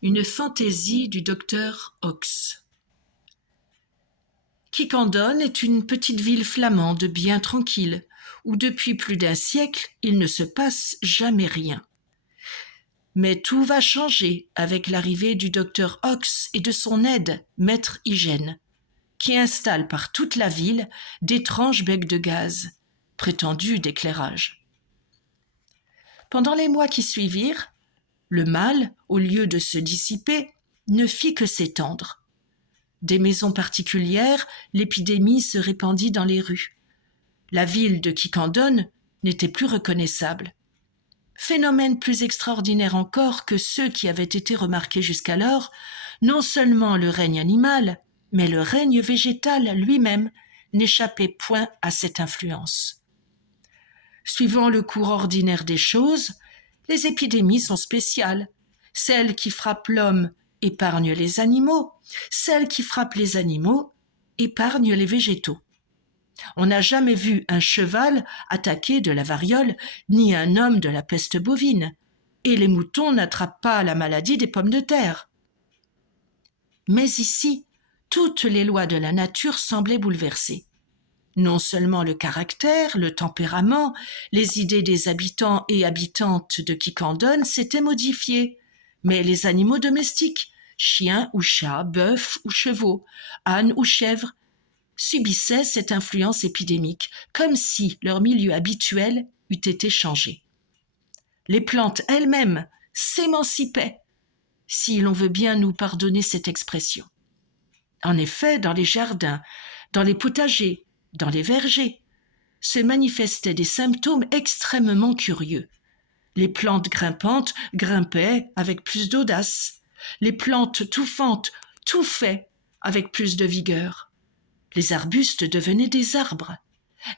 Une fantaisie du docteur Ox. Quiquendone est une petite ville flamande bien tranquille, où depuis plus d'un siècle il ne se passe jamais rien. Mais tout va changer avec l'arrivée du docteur Ox et de son aide, maître Hygiène, qui installe par toute la ville d'étranges becs de gaz, prétendus d'éclairage. Pendant les mois qui suivirent, le mal, au lieu de se dissiper, ne fit que s'étendre. Des maisons particulières, l'épidémie se répandit dans les rues. La ville de Quiquendone n'était plus reconnaissable. Phénomène plus extraordinaire encore que ceux qui avaient été remarqués jusqu'alors, non seulement le règne animal, mais le règne végétal lui-même n'échappait point à cette influence. Suivant le cours ordinaire des choses, les épidémies sont spéciales. Celles qui frappent l'homme épargnent les animaux, celles qui frappent les animaux épargnent les végétaux. On n'a jamais vu un cheval attaqué de la variole, ni un homme de la peste bovine, et les moutons n'attrapent pas la maladie des pommes de terre. Mais ici, toutes les lois de la nature semblaient bouleversées. Non seulement le caractère, le tempérament, les idées des habitants et habitantes de Quiquendone s'étaient modifiés, mais les animaux domestiques, chiens ou chats, bœufs ou chevaux, ânes ou chèvres, subissaient cette influence épidémique, comme si leur milieu habituel eût été changé. Les plantes elles-mêmes s'émancipaient, si l'on veut bien nous pardonner cette expression. En effet, dans les jardins, dans les potagers, dans les vergers, se manifestaient des symptômes extrêmement curieux. Les plantes grimpantes grimpaient avec plus d'audace. Les plantes touffantes touffaient avec plus de vigueur. Les arbustes devenaient des arbres.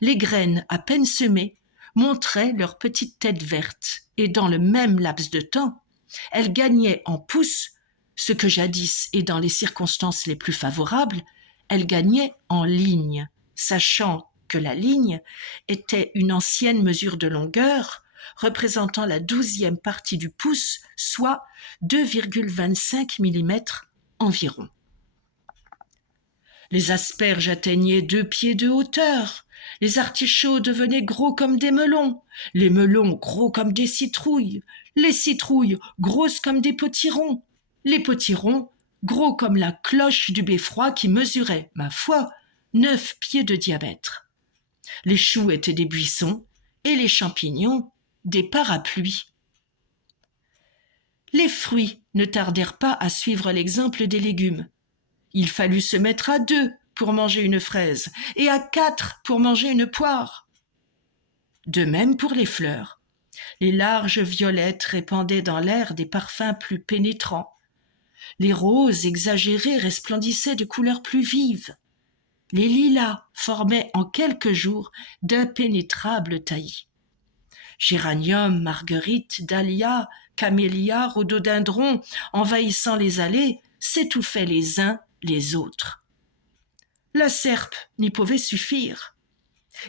Les graines, à peine semées, montraient leurs petites têtes vertes, et dans le même laps de temps, elles gagnaient en pouces ce que jadis, et dans les circonstances les plus favorables, elles gagnaient en lignes, sachant que la ligne était une ancienne mesure de longueur représentant la 12e partie du pouce, soit 2,25 mm environ. Les asperges atteignaient 2 pieds de hauteur, les artichauts devenaient gros comme des melons, les melons gros comme des citrouilles, les citrouilles grosses comme des potirons, les potirons gros comme la cloche du beffroi qui mesurait, ma foi, 9 pieds de diamètre. Les choux étaient des buissons et les champignons des parapluies. Les fruits ne tardèrent pas à suivre l'exemple des légumes. Il fallut se mettre à 2 pour manger une fraise et à 4 pour manger une poire. De même pour les fleurs. Les larges violettes répandaient dans l'air des parfums plus pénétrants. Les roses exagérées resplendissaient de couleurs plus vives. Les lilas formaient en quelques jours d'impénétrables taillis. Géranium, marguerite, dahlia, camélia, rhododendron, envahissant les allées, s'étouffaient les uns les autres. La serpe n'y pouvait suffire.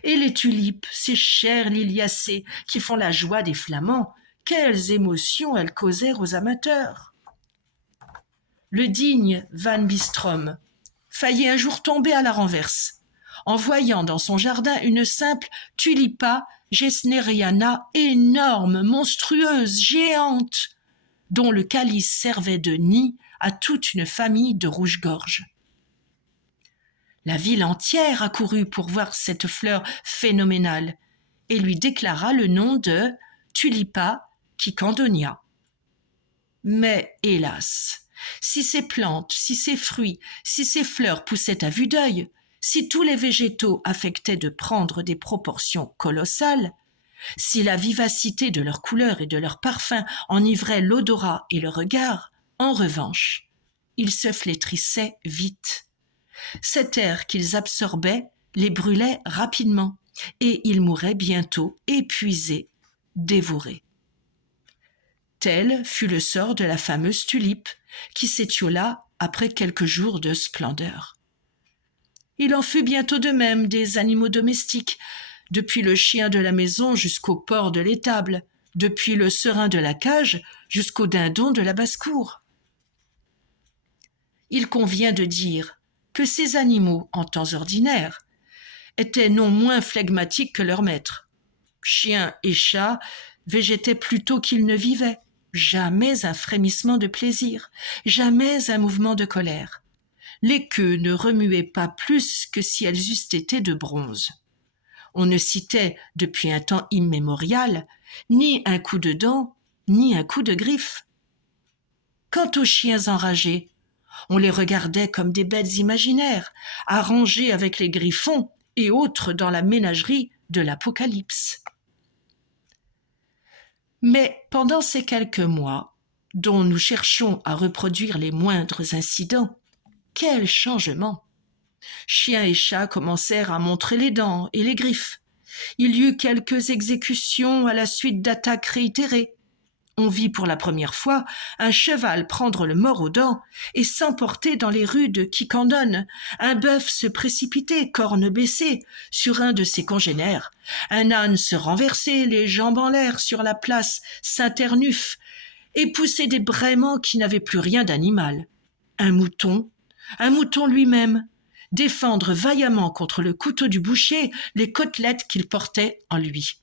Et les tulipes, ces chères liliacées qui font la joie des Flamands, quelles émotions elles causèrent aux amateurs. Le digne Van Bistrom faillit un jour tomber à la renverse, en voyant dans son jardin une simple tulipa gesneriana énorme, monstrueuse, géante, dont le calice servait de nid à toute une famille de rouge-gorge. La ville entière accourut pour voir cette fleur phénoménale et lui déclara le nom de Tulipa quiquendonia. Mais hélas, si ces plantes, si ces fruits, si ces fleurs poussaient à vue d'œil, si tous les végétaux affectaient de prendre des proportions colossales, si la vivacité de leurs couleurs et de leurs parfums enivrait l'odorat et le regard, en revanche, ils se flétrissaient vite. Cet air qu'ils absorbaient les brûlait rapidement, et ils mouraient bientôt épuisés, dévorés. Tel fut le sort de la fameuse tulipe, qui s'étiola après quelques jours de splendeur. Il en fut bientôt de même des animaux domestiques, depuis le chien de la maison jusqu'au porc de l'étable, depuis le serin de la cage jusqu'au dindon de la basse-cour. il convient de dire que ces animaux, en temps ordinaire, étaient non moins flegmatiques que leurs maîtres. Chiens et chats végétaient plutôt qu'ils ne vivaient. Jamais un frémissement de plaisir, jamais un mouvement de colère. Les queues ne remuaient pas plus que si elles eussent été de bronze. On ne citait, depuis un temps immémorial, ni un coup de dent, ni un coup de griffe. Quant aux chiens enragés, on les regardait comme des bêtes imaginaires, arrangées avec les griffons et autres dans la ménagerie de l'Apocalypse. Mais pendant ces quelques mois, dont nous cherchons à reproduire les moindres incidents, quel changement! Chiens et chats commencèrent à montrer les dents et les griffes. Il y eut quelques exécutions à la suite d'attaques réitérées. On vit pour la première fois un cheval prendre le mors aux dents et s'emporter dans les rues de Quiquendone, un bœuf se précipiter, cornes baissées, sur un de ses congénères, un âne se renverser, les jambes en l'air, sur la place Saint-Ernuph, et pousser des braiements qui n'avaient plus rien d'animal. Un mouton lui-même, défendre vaillamment contre le couteau du boucher les côtelettes qu'il portait en lui.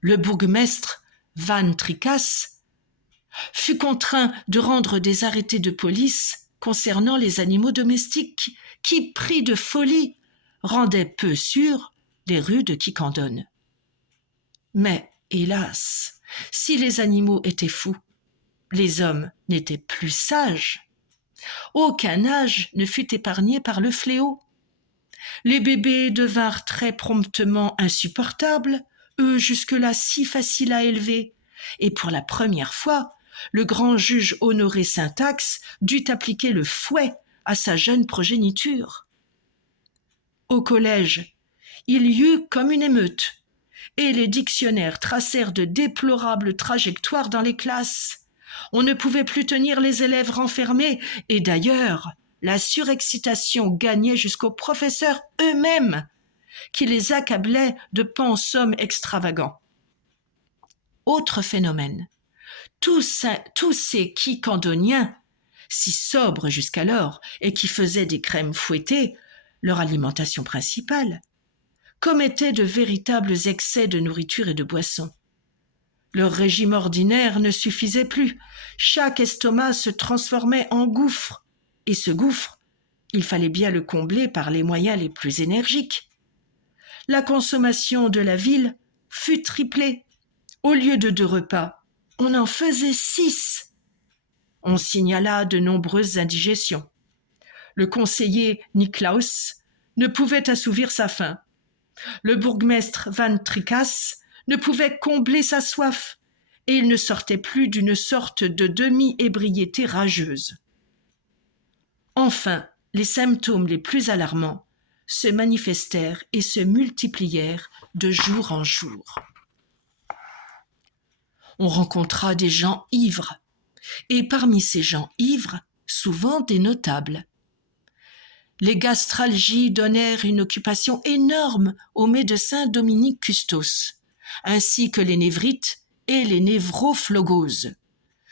Le bourgmestre Van Tricasse fut contraint de rendre des arrêtés de police concernant les animaux domestiques qui, pris de folie, rendaient peu sûres les rues de Quiquendone. Mais, hélas, si les animaux étaient fous, les hommes n'étaient plus sages. Aucun âge ne fut épargné par le fléau. Les bébés devinrent très promptement insupportables, eux jusque-là si faciles à élever, et pour la première fois, le grand juge Honoré Syntaxe dut appliquer le fouet à sa jeune progéniture. Au collège, il y eut comme une émeute, et les dictionnaires tracèrent de déplorables trajectoires dans les classes. On ne pouvait plus tenir les élèves renfermés, et d'ailleurs, la surexcitation gagnait jusqu'aux professeurs eux-mêmes, qui les accablaient de pensums extravagants. Autre phénomène, tous ces quiquendoniens, si sobres jusqu'alors et qui faisaient des crèmes fouettées, leur alimentation principale, commettaient de véritables excès de nourriture et de boisson. Leur régime ordinaire ne suffisait plus. Chaque estomac se transformait en gouffre. Et ce gouffre, il fallait bien le combler par les moyens les plus énergiques. La consommation de la ville fut triplée. Au lieu de 2 repas, on en faisait 6. On signala de nombreuses indigestions. Le conseiller Niklaus ne pouvait assouvir sa faim. Le bourgmestre Van Tricasse ne pouvait combler sa soif, et il ne sortait plus d'une sorte de demi-ébriété rageuse. Enfin, les symptômes les plus alarmants se manifestèrent et se multiplièrent de jour en jour. On rencontra des gens ivres, et parmi ces gens ivres, souvent des notables. Les gastralgies donnèrent une occupation énorme au médecin Dominique Custos, ainsi que les névrites et les névrophlogoses,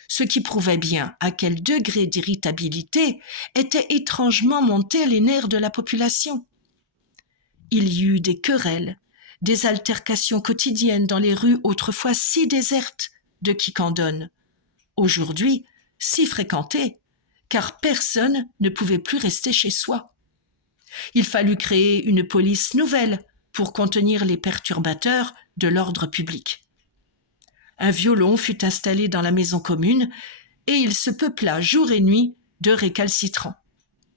ce qui prouvait bien à quel degré d'irritabilité étaient étrangement montés les nerfs de la population. Il y eut des querelles, des altercations quotidiennes dans les rues autrefois si désertes de Quiquendone, aujourd'hui si fréquentées, car personne ne pouvait plus rester chez soi. Il fallut créer une police nouvelle pour contenir les perturbateurs de l'ordre public. Un violon fut installé dans la maison commune et il se peupla jour et nuit de récalcitrants.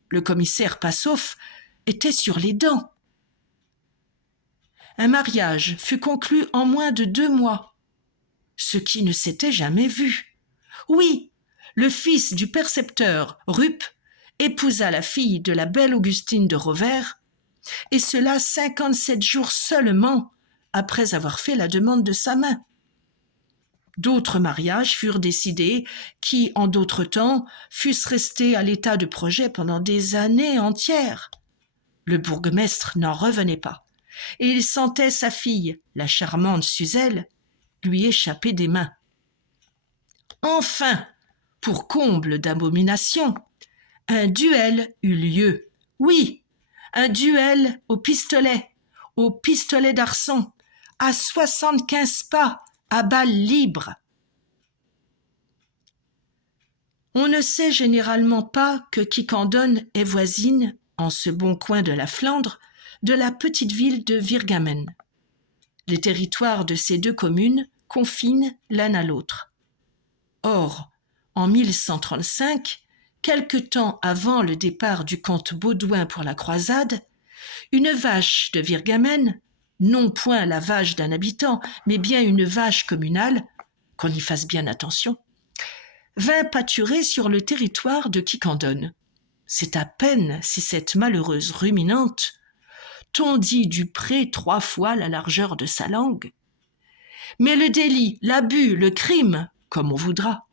Le commissaire Passauf était sur les dents. Un mariage fut conclu en moins de 2 mois, ce qui ne s'était jamais vu. Oui, le fils du percepteur Rupp épousa la fille de la belle Augustine de Rovère, et cela 57 jours seulement après avoir fait la demande de sa main. D'autres mariages furent décidés qui, en d'autres temps, fussent restés à l'état de projet pendant des années entières. Le bourgmestre n'en revenait pas, et il sentait sa fille, la charmante Suzel, lui échapper des mains. Enfin, Pour comble d'abomination, un duel eut lieu. Oui, un duel au pistolet d'arçon, à 75 pas, à balles libres. On ne sait généralement pas que Quiquendone est voisine, en ce bon coin de la Flandre, de la petite ville de Virgamen. Les territoires de ces deux communes confinent l'un à l'autre. Or, en 1135, quelque temps avant le départ du comte Baudouin pour la croisade, une vache de Virgamen, non point la vache d'un habitant, mais bien une vache communale, qu'on y fasse bien attention, vint pâturer sur le territoire de Quiquendone. C'est à peine si cette malheureuse ruminante tondit du pré 3 fois la largeur de sa langue. Mais le délit, l'abus, le crime, comme on voudra,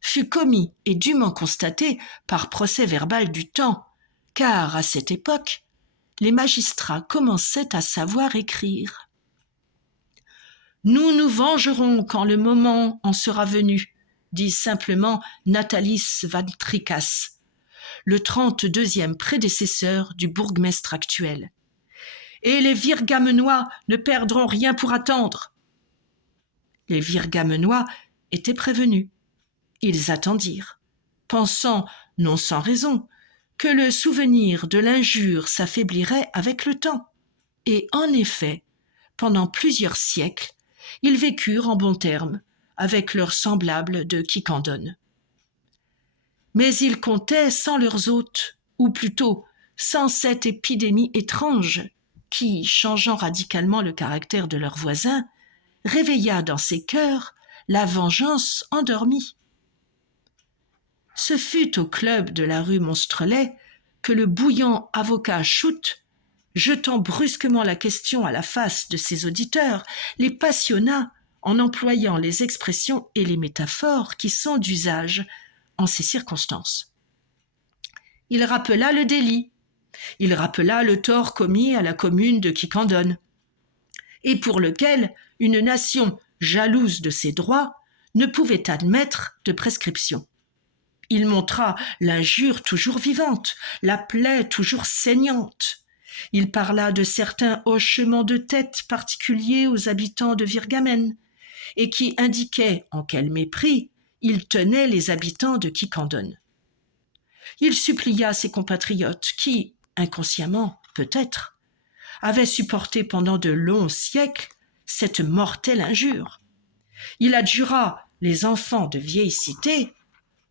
fut commis et dûment constaté par procès-verbal du temps, car à cette époque, les magistrats commençaient à savoir écrire. « Nous nous vengerons quand le moment en sera venu », dit simplement Natalis van Tricasse, le 32e prédécesseur du bourgmestre actuel. « Et les Virgamenois ne perdront rien pour attendre. » Les Virgamenois étaient prévenus. Ils attendirent, pensant, non sans raison, que le souvenir de l'injure s'affaiblirait avec le temps. Et en effet, pendant plusieurs siècles, ils vécurent en bons termes avec leurs semblables de Quiquendone. Mais ils comptaient sans leurs hôtes, ou plutôt sans cette épidémie étrange qui, changeant radicalement le caractère de leurs voisins, réveilla dans ses cœurs la vengeance endormie. Ce fut au club de la rue Monstrelet que le bouillant avocat Schut, jetant brusquement la question à la face de ses auditeurs, les passionna en employant les expressions et les métaphores qui sont d'usage en ces circonstances. Il rappela le délit, il rappela le tort commis à la commune de Quiquendone, et pour lequel une nation jalouse de ses droits ne pouvait admettre de prescription. Il montra l'injure toujours vivante, la plaie toujours saignante. Il parla de certains hochements de tête particuliers aux habitants de Virgamen, et qui indiquaient en quel mépris il tenait les habitants de Quiquendone. Il supplia ses compatriotes qui, inconsciemment peut-être, avaient supporté pendant de longs siècles cette mortelle injure. Il adjura les enfants de vieille cité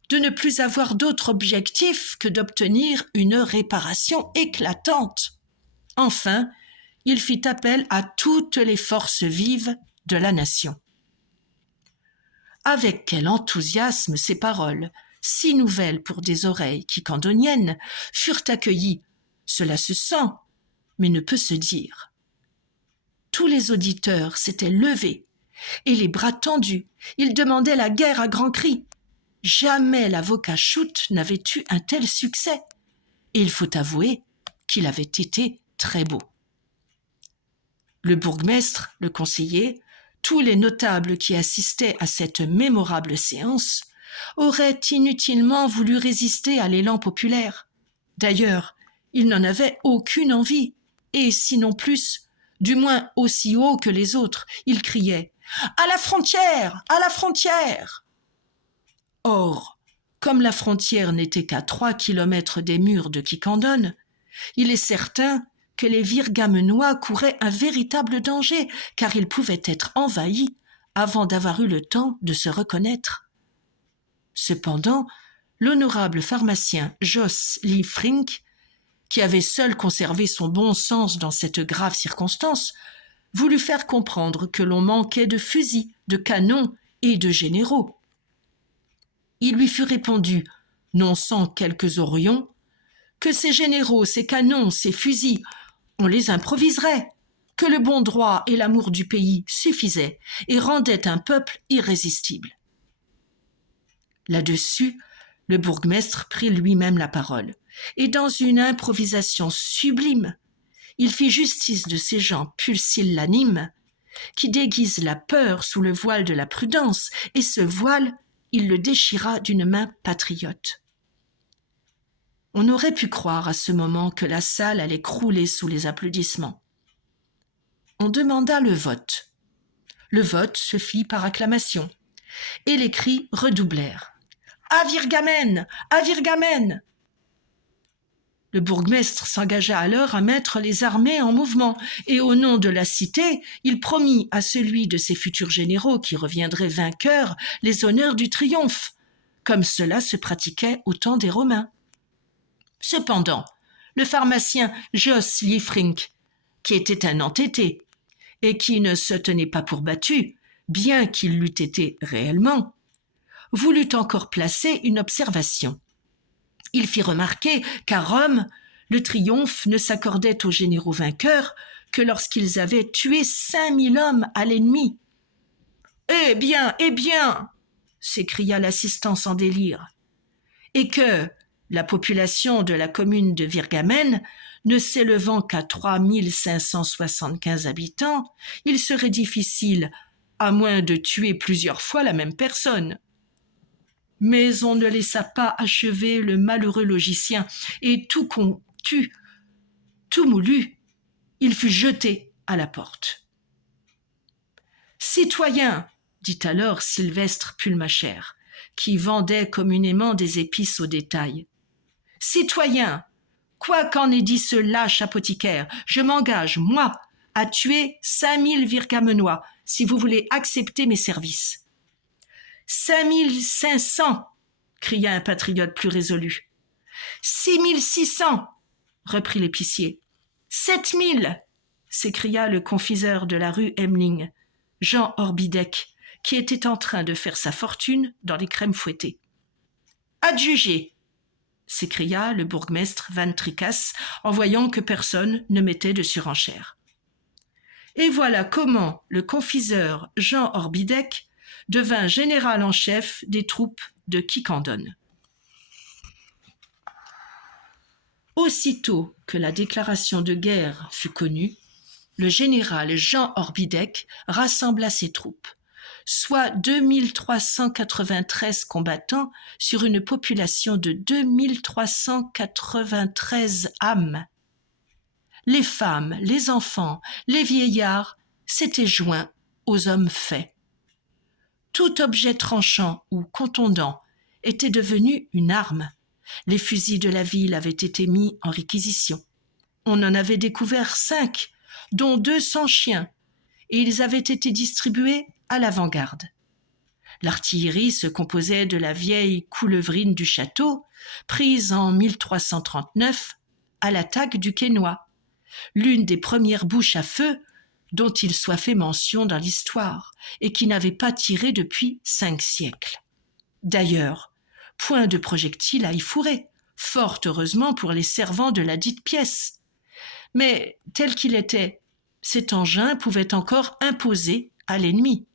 de ne plus avoir d'autre objectif que d'obtenir une réparation éclatante. Enfin, il fit appel à toutes les forces vives de la nation. Avec quel enthousiasme ces paroles, si nouvelles pour des oreilles quiquendoniennes, furent accueillies, cela se sent, mais ne peut se dire. Tous les auditeurs s'étaient levés, et les bras tendus, ils demandaient la guerre à grands cris. Jamais l'avocat Schut n'avait eu un tel succès, et il faut avouer qu'il avait été très beau. Le bourgmestre, le conseiller, tous les notables qui assistaient à cette mémorable séance auraient inutilement voulu résister à l'élan populaire. D'ailleurs, ils n'en avaient aucune envie, et sinon plus, du moins aussi haut que les autres, ils criaient « À la frontière! À la frontière !» Or, comme la frontière n'était qu'à 3 kilomètres des murs de Quiquendone, il est certain que les Virgamenois couraient un véritable danger, car ils pouvaient être envahis avant d'avoir eu le temps de se reconnaître. Cependant, l'honorable pharmacien Jos Liefrink, qui avait seul conservé son bon sens dans cette grave circonstance, voulut faire comprendre que l'on manquait de fusils, de canons et de généraux. Il lui fut répondu, non sans quelques horions, que ces généraux, ces canons, ces fusils, on les improviserait, que le bon droit et l'amour du pays suffisaient et rendaient un peuple irrésistible. Là-dessus, le bourgmestre prit lui-même la parole, et dans une improvisation sublime, il fit justice de ces gens pusillanime qui déguisent la peur sous le voile de la prudence, et ce voile, il le déchira d'une main patriote. On aurait pu croire à ce moment que la salle allait crouler sous les applaudissements. On demanda le vote. Le vote se fit par acclamation, et les cris redoublèrent. « À Virgamen ! À Virgamen !» Le bourgmestre s'engagea alors à mettre les armées en mouvement, et au nom de la cité, il promit à celui de ses futurs généraux qui reviendrait vainqueur les honneurs du triomphe, comme cela se pratiquait au temps des Romains. Cependant, le pharmacien Jos Liefrink, qui était un entêté, et qui ne se tenait pas pour battu, bien qu'il l'eût été réellement, voulut encore placer une observation. Il fit remarquer qu'à Rome, le triomphe ne s'accordait aux généraux vainqueurs que lorsqu'ils avaient tué 5000 hommes à l'ennemi. « Eh bien, s'écria l'assistant sans délire, et que la population de la commune de Virgamen ne s'élevant qu'à 3575 habitants, il serait difficile, à moins de tuer plusieurs fois la même personne. » Mais on ne laissa pas achever le malheureux logicien, et tout moulu, il fut jeté à la porte. « Citoyens, dit alors Sylvestre Pulmachère, qui vendait communément des épices au détail. Citoyens, quoi qu'en ait dit ce lâche apothicaire, je m'engage, moi, à tuer 5000 Virgamenois, si vous voulez accepter mes services. 5500, cria un patriote plus résolu. 6600, reprit l'épicier. 7000, s'écria le confiseur de la rue Hemling, Jean Orbidec, qui était en train de faire sa fortune dans les crèmes fouettées. Adjugé, s'écria le bourgmestre Van Tricasse en voyant que personne ne mettait de surenchère. Et voilà comment le confiseur Jean Orbidec devint général en chef des troupes de Quiquendone. Aussitôt que la déclaration de guerre fut connue, le général Jean Orbidec rassembla ses troupes, soit 2393 combattants sur une population de 2393 âmes. Les femmes, les enfants, les vieillards s'étaient joints aux hommes faits. Tout objet tranchant ou contondant était devenu une arme. Les fusils de la ville avaient été mis en réquisition. On en avait découvert 5, dont 200 chiens, et ils avaient été distribués à l'avant-garde. L'artillerie se composait de la vieille coulevrine du château, prise en 1339 à l'attaque du Quesnoy, l'une des premières bouches à feu dont il soit fait mention dans l'histoire, et qui n'avait pas tiré depuis 5 siècles. D'ailleurs, point de projectile à y fourrer, fort heureusement pour les servants de la dite pièce. Mais tel qu'il était, cet engin pouvait encore imposer à l'ennemi.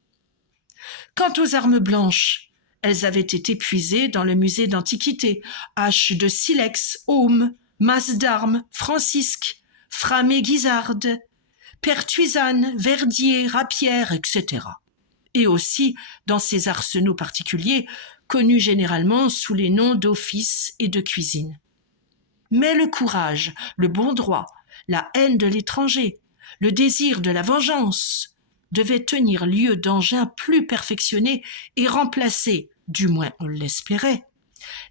Quant aux armes blanches, elles avaient été puisées dans le musée d'Antiquité, haches de silex, aume, masses d'armes, francisques, framées guisardes, pertuisanes, verdiers, rapières, etc. Et aussi dans ces arsenaux particuliers, connus généralement sous les noms d'office et de cuisine. Mais le courage, le bon droit, la haine de l'étranger, le désir de la vengeance devaient tenir lieu d'engins plus perfectionnés et remplacer, du moins on l'espérait,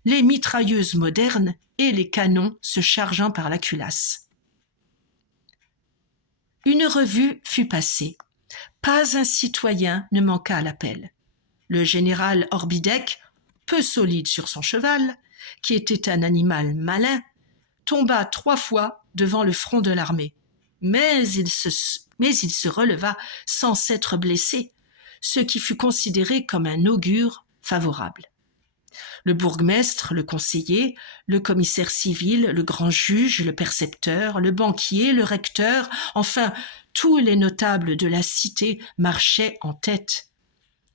les mitrailleuses modernes et les canons se chargeant par la culasse. Une revue fut passée. Pas un citoyen ne manqua à l'appel. Le général Orbidec, peu solide sur son cheval, qui était un animal malin, tomba 3 fois devant le front de l'armée. Mais il se releva sans s'être blessé, ce qui fut considéré comme un augure favorable. Le bourgmestre, le conseiller, le commissaire civil, le grand juge, le percepteur, le banquier, le recteur, enfin, tous les notables de la cité marchaient en tête.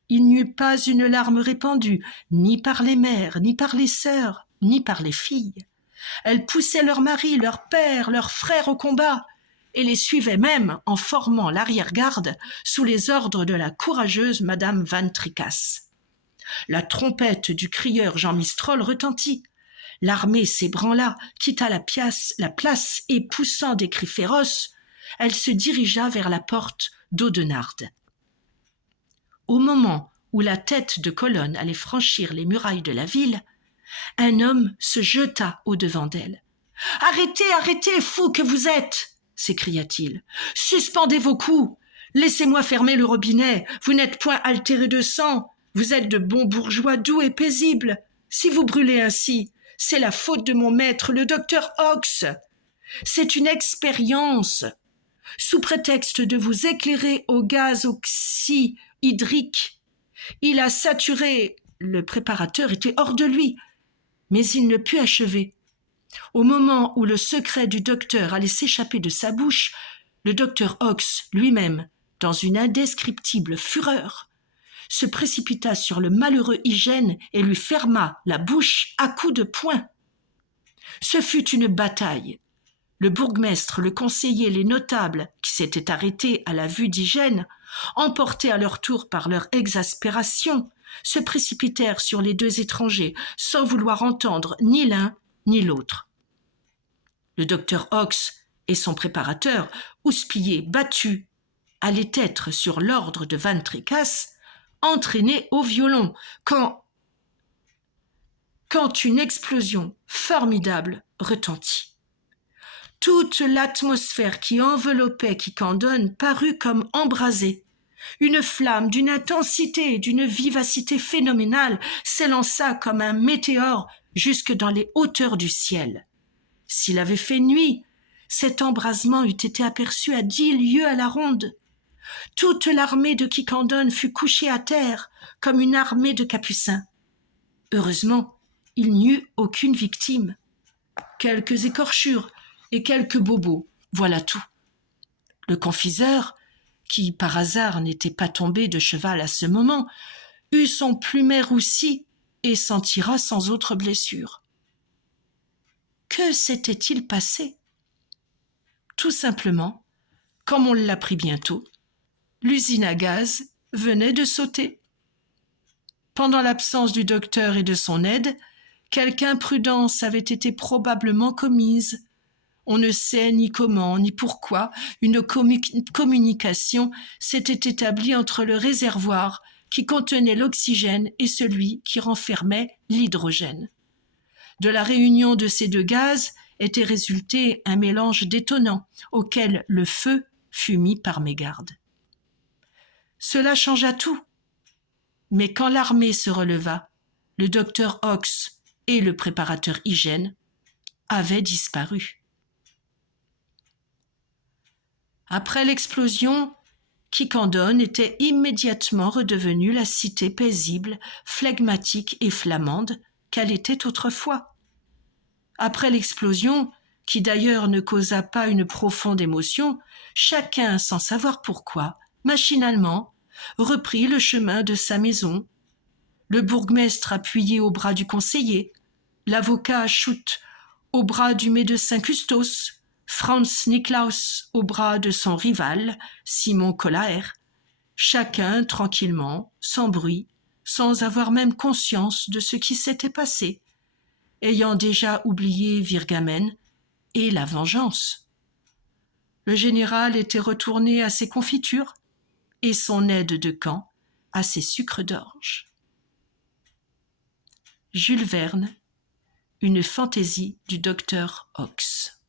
Il n'y eut pas une larme répandue, ni par les mères, ni par les sœurs, ni par les filles. Elles poussaient leurs maris, leurs pères, leurs frères au combat, et les suivaient même en formant l'arrière-garde sous les ordres de la courageuse Madame Van Tricasse. La trompette du crieur Jean Mistrol retentit. L'armée s'ébranla, quitta la place et, poussant des cris féroces, elle se dirigea vers la porte d'Audenarde. Au moment où la tête de colonne allait franchir les murailles de la ville, un homme se jeta au-devant d'elle. « Arrêtez, arrêtez, fou que vous êtes !» s'écria-t-il. « Suspendez vos coups. Laissez-moi fermer le robinet. Vous n'êtes point altérés de sang. Vous êtes de bons bourgeois doux et paisibles. Si vous brûlez ainsi, c'est la faute de mon maître, le docteur Ox. C'est une expérience. Sous prétexte de vous éclairer au gaz oxyhydrique, il a saturé. » Le préparateur était hors de lui, mais il ne put achever. Au moment où le secret du docteur allait s'échapper de sa bouche, le docteur Ox lui-même, dans une indescriptible fureur, se précipita sur le malheureux Hygiène et lui ferma la bouche à coups de poing. Ce fut une bataille. Le bourgmestre, le conseiller, les notables, qui s'étaient arrêtés à la vue d'Hygiène, emportés à leur tour par leur exaspération, se précipitèrent sur les deux étrangers, sans vouloir entendre ni l'un ni l'autre. Le docteur Ox et son préparateur, houspillés, battus, allaient être sur l'ordre de Van Tricasse, entraînés au violon, quand une explosion formidable retentit. Toute l'atmosphère qui enveloppait Quiquendone parut comme embrasée. Une flamme d'une intensité et d'une vivacité phénoménale s'élança comme un météore jusque dans les hauteurs du ciel. S'il avait fait nuit, cet embrasement eût été aperçu à 10 lieues à la ronde. Toute l'armée de Quiquendone fut couchée à terre comme une armée de capucins. Heureusement, il n'y eut aucune victime. Quelques écorchures et quelques bobos, voilà tout. Le confiseur, qui par hasard n'était pas tombé de cheval à ce moment, eut son plumet roussi et s'en tira sans autre blessure. Que s'était-il passé ? Tout simplement, comme on l'apprit bientôt, l'usine à gaz venait de sauter. Pendant l'absence du docteur et de son aide, quelque imprudence avait été probablement commise. On ne sait ni comment ni pourquoi une communication s'était établie entre le réservoir qui contenait l'oxygène et celui qui renfermait l'hydrogène. De la réunion de ces deux gaz était résulté un mélange détonnant auquel le feu fut mis par mégarde. Cela changea tout. Mais quand l'armée se releva, le docteur Ox et le préparateur Hygiène avaient disparu. Après l'explosion, Quiquendone était immédiatement redevenue la cité paisible, flegmatique et flamande qu'elle était autrefois. Après l'explosion, qui d'ailleurs ne causa pas une profonde émotion, chacun, sans savoir pourquoi, machinalement, reprit le chemin de sa maison. Le bourgmestre appuyé au bras du conseiller, l'avocat Schutt au bras du médecin Custos, Franz Niklaus au bras de son rival, Simon Collaert, chacun tranquillement, sans bruit, sans avoir même conscience de ce qui s'était passé, ayant déjà oublié Virgamen et la vengeance. Le général était retourné à ses confitures et son aide de camp à ses sucres d'orge. Jules Verne, une fantaisie du docteur Ox.